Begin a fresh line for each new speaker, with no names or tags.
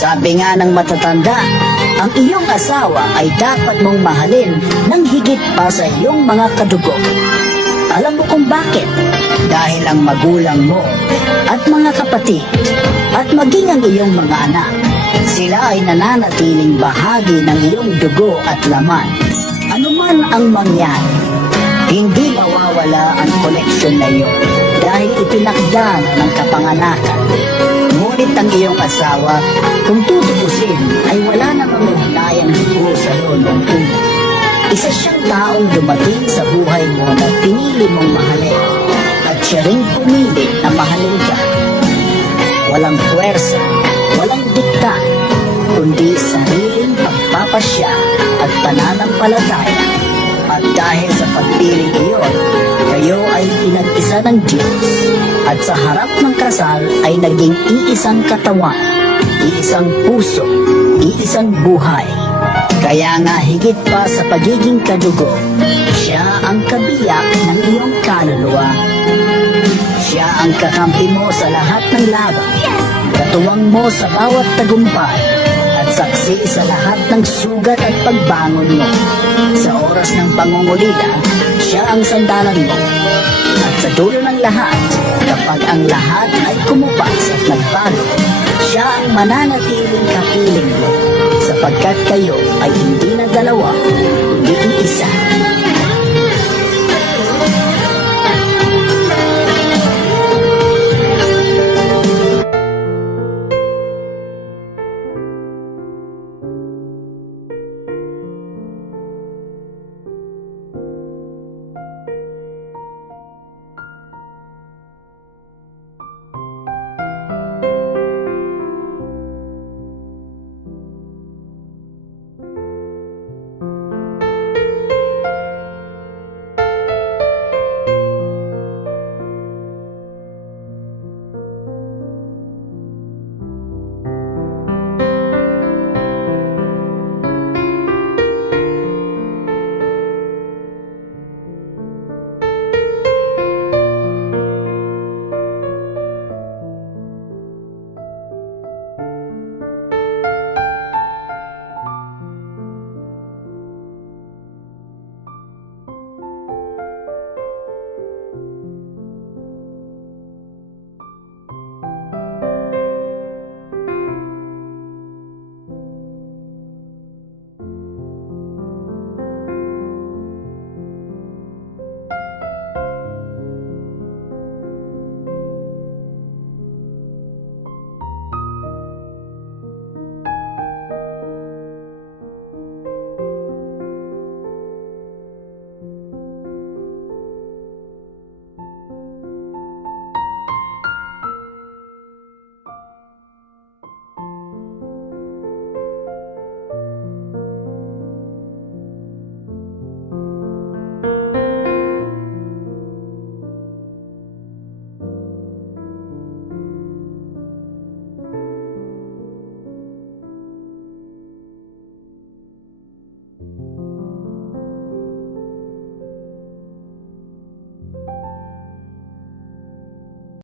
Sabi nga ng matatanda, ang iyong asawa ay dapat mong mahalin ng higit pa sa iyong mga kadugo. Alam mo kung bakit? Dahil ang magulang mo at mga kapatid at maging ang iyong mga anak, sila ay nananatiling bahagi ng iyong dugo at laman. Ano man ang mangyari, hindi mawawala ang koneksyon na iyon dahil itinakda ng kapanganakan. Ngunit ang iyong asawa, kung tutubusin, ay wala namang ugnayang dugo sa iyo noong una. Isa siyang taong dumating sa buhay mo na pinili mong mahalin at siya rin pumili na mahalin ka. Walang puwersa, walang dikta, kundi sariling pagpapasya at pananampalataya. At dahil sa pagpiling iyon, kayo ay pinag-isa ng Diyos at sa harap ng kasal ay naging iisang katawan, iisang puso, iisang buhay. Kaya nga higit pa sa pagiging kadugo, siya ang kabiyak ng iyong kaluluwa. Siya ang kakampi mo sa lahat ng laban, katuwang mo sa bawat tagumpay, at saksi sa lahat ng sugat at pagbangon mo. Sa oras ng pangungulila, siya ang sandalan mo. At sa dulo ng lahat, kapag ang lahat ay kumupas at nagbago, siya ang mananatiling kapiling mo sapagkat kayo ay hindi na dalawa, kundi isa.